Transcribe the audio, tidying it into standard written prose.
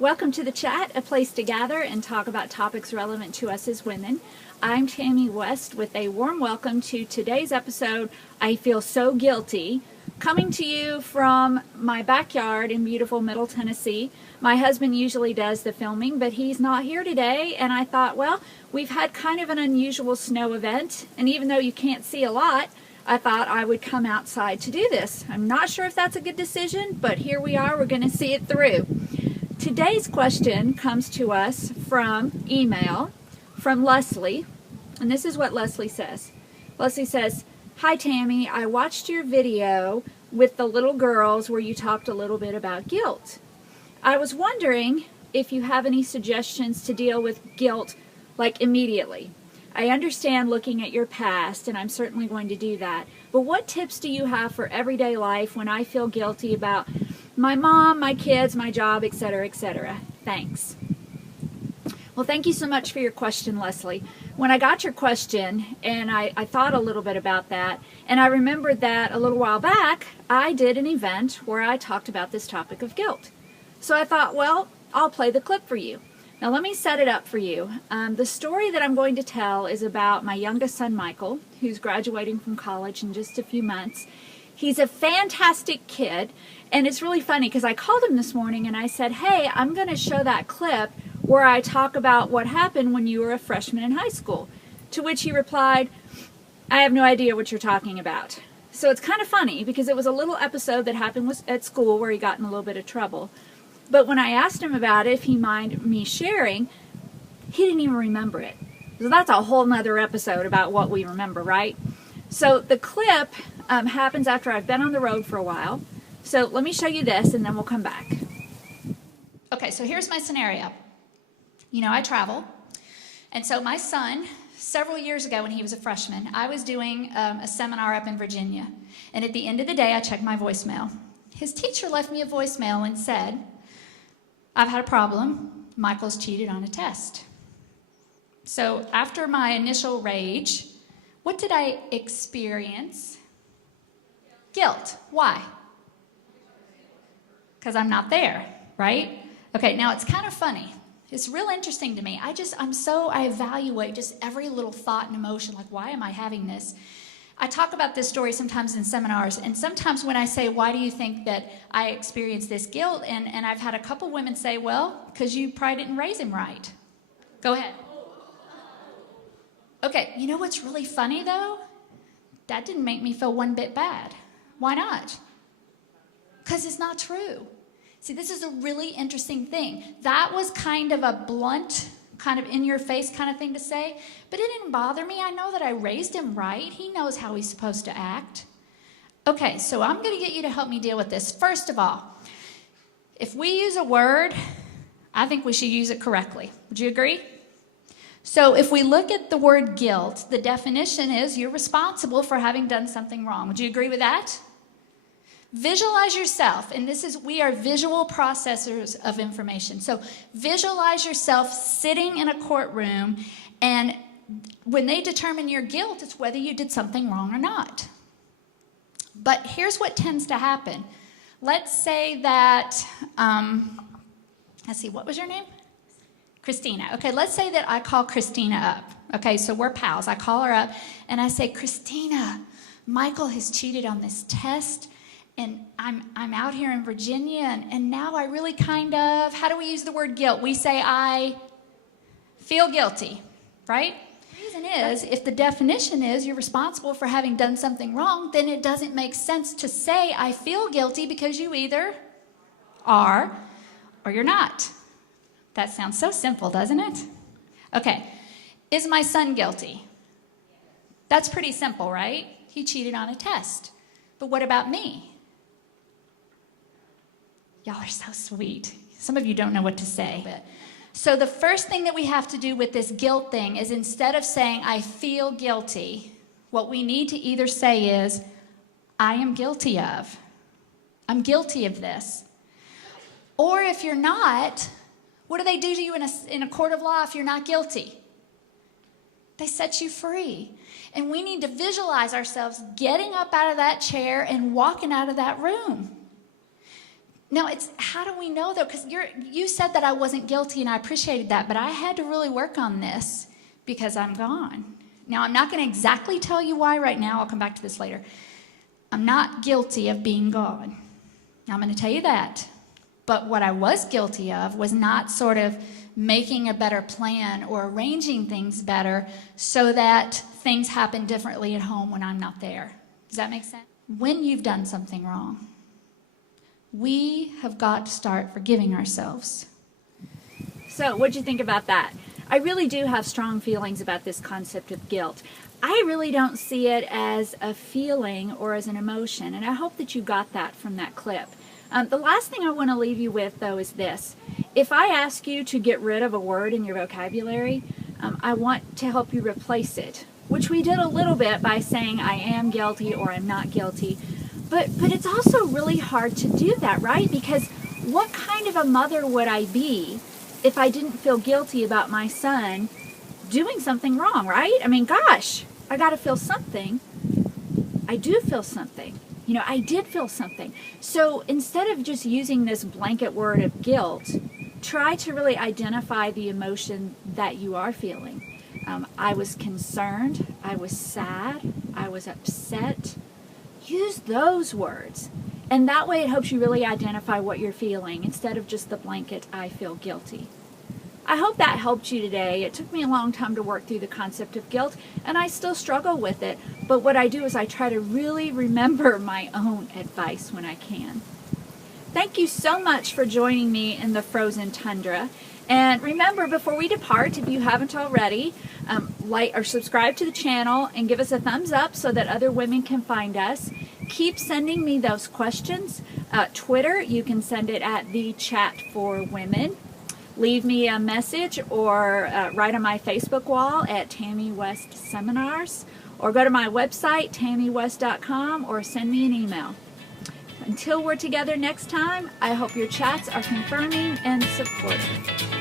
Welcome to The Chat, a place to gather and talk about topics relevant to us as women. I'm Tammy West with a warm welcome to today's episode, I Feel So Guilty, coming to you from my backyard in beautiful Middle Tennessee. My husband usually does the filming, but he's not here today, and I thought, well, we've had kind of an unusual snow event, and even though you can't see a lot, I thought I would come outside to do this. I'm not sure if that's a good decision, but here we are, we're going to see it through. Today's question comes to us from email from Leslie, and this is what Leslie says. Leslie says, "Hi Tammy, I watched your video with the little girls where you talked a little bit about guilt. I was wondering if you have any suggestions to deal with guilt like immediately. I understand looking at your past, and I'm certainly going to do that, but what tips do you have for everyday life when I feel guilty about my mom, my kids, my job, etc., etc.? Thanks." Well, thank you so much for your question, Leslie. When I got your question, and I thought a little bit about that, and I remembered that a little while back, I did an event where I talked about this topic of guilt. So I thought, well, I'll play the clip for you. Now, let me set it up for you. The story that I'm going to tell is about my youngest son, Michael, who's graduating from college in just a few months. He's a fantastic kid, and it's really funny because I called him this morning and I said, hey, I'm going to show that clip where I talk about what happened when you were a freshman in high school. To which he replied, I have no idea what you're talking about. So it's kind of funny because it was a little episode that happened at school where he got in a little bit of trouble. But when I asked him about it, if he minded me sharing, he didn't even remember it. So that's a whole nother episode about what we remember, right? So the clip happens after I've been on the road for a while. So let me show you this and then we'll come back. Okay, so here's my scenario. You know, I travel. And so my son, several years ago when he was a freshman, I was doing a seminar up in Virginia. And at the end of the day, I checked my voicemail. His teacher left me a voicemail and said, I've had a problem. Michael's cheated on a test. So after my initial rage, what did I experience? Guilt. Why? Because I'm not there, right? Okay, now it's kind of funny. It's real interesting to me. I evaluate just every little thought and emotion, like, why am I having this? I talk about this story sometimes in seminars, and sometimes when I say, why do you think that I experience this guilt? And I've had a couple women say, well, because you probably didn't raise him right. Go ahead. Okay, you know what's really funny, though? That didn't make me feel one bit bad. Why not? Because it's not true. See, this is a really interesting thing. That was kind of a blunt, kind of in-your-face kind of thing to say, but it didn't bother me. I know that I raised him right. He knows how he's supposed to act. Okay, so I'm going to get you to help me deal with this. First of all, if we use a word, I think we should use it correctly. Would you agree? So if we look at the word guilt, the definition is you're responsible for having done something wrong. Would you agree with that? Visualize yourself, and we are visual processors of information. So visualize yourself sitting in a courtroom, and when they determine your guilt, it's whether you did something wrong or not. But here's what tends to happen. Let's say that, let's see, what was your name? Christina. Okay, let's say that I call Christina up. Okay, so we're pals. I call her up, and I say, Christina, Michael has cheated on this test, and I'm out here in Virginia, and now I really kind of, how do we use the word guilt? We say, I feel guilty, right? The reason is, if the definition is you're responsible for having done something wrong, then it doesn't make sense to say, I feel guilty, because you either are or you're not. That sounds so simple, doesn't it? Okay, is my son guilty? That's pretty simple, right? He cheated on a test. But what about me? Y'all are so sweet. Some of you don't know what to say. So the first thing that we have to do with this guilt thing is, instead of saying, I feel guilty, what we need to either say is, I am guilty of. I'm guilty of this. Or if you're not, what do they do to you in a court of law if you're not guilty? They set you free. And we need to visualize ourselves getting up out of that chair and walking out of that room. Now, it's how do we know, though? Because you said that I wasn't guilty, and I appreciated that, but I had to really work on this because I'm gone. Now, I'm not going to exactly tell you why right now. I'll come back to this later. I'm not guilty of being gone. Now, I'm going to tell you that. But what I was guilty of was not sort of making a better plan or arranging things better so that things happen differently at home when I'm not there. Does that make sense? When you've done something wrong, we have got to start forgiving ourselves. So, what'd you think about that? I really do have strong feelings about this concept of guilt. I really don't see it as a feeling or as an emotion, and I hope that you got that from that clip. The last thing I want to leave you with, though, is this. If I ask you to get rid of a word in your vocabulary, I want to help you replace it, which we did a little bit by saying I am guilty or I'm not guilty. But it's also really hard to do that, right? Because what kind of a mother would I be if I didn't feel guilty about my son doing something wrong, right? I mean, gosh, I got to feel something. I do feel something. You know, I did feel something. So instead of just using this blanket word of guilt, try to really identify the emotion that you are feeling. I was concerned. I was sad. I was upset. Use those words. And that way it helps you really identify what you're feeling instead of just the blanket, I feel guilty. I hope that helped you today. It took me a long time to work through the concept of guilt, and I still struggle with it. But what I do is I try to really remember my own advice when I can. Thank you so much for joining me in the frozen tundra. And remember, before we depart, if you haven't already, like or subscribe to the channel and give us a thumbs up so that other women can find us. Keep sending me those questions. Twitter, you can send it at the Chat for Women. Leave me a message or write on my Facebook wall at Tammy West Seminars, or go to my website, tammywest.com, or send me an email. Until we're together next time, I hope your chats are confirming and supportive.